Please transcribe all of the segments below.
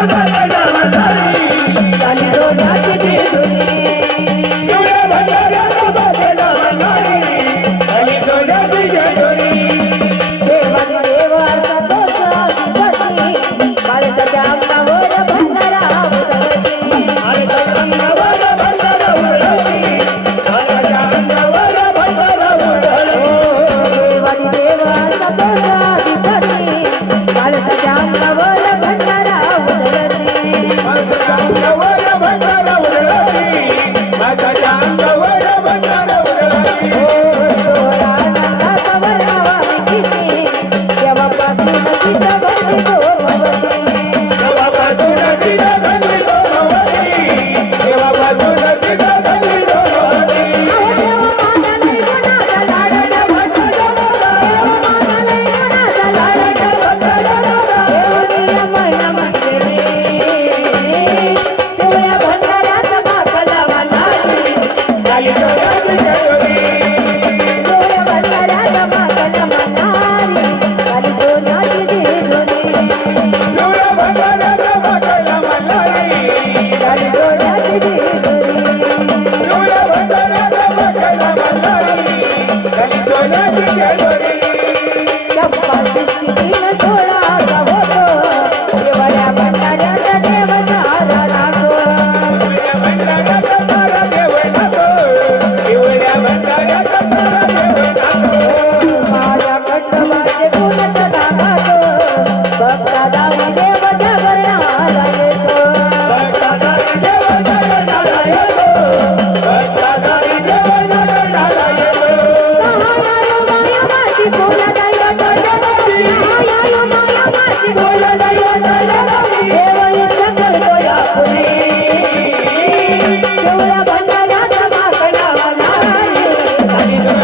Bye-bye. Thank you.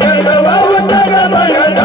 ಜಗವ ಉತ್ತರ ಮಯದ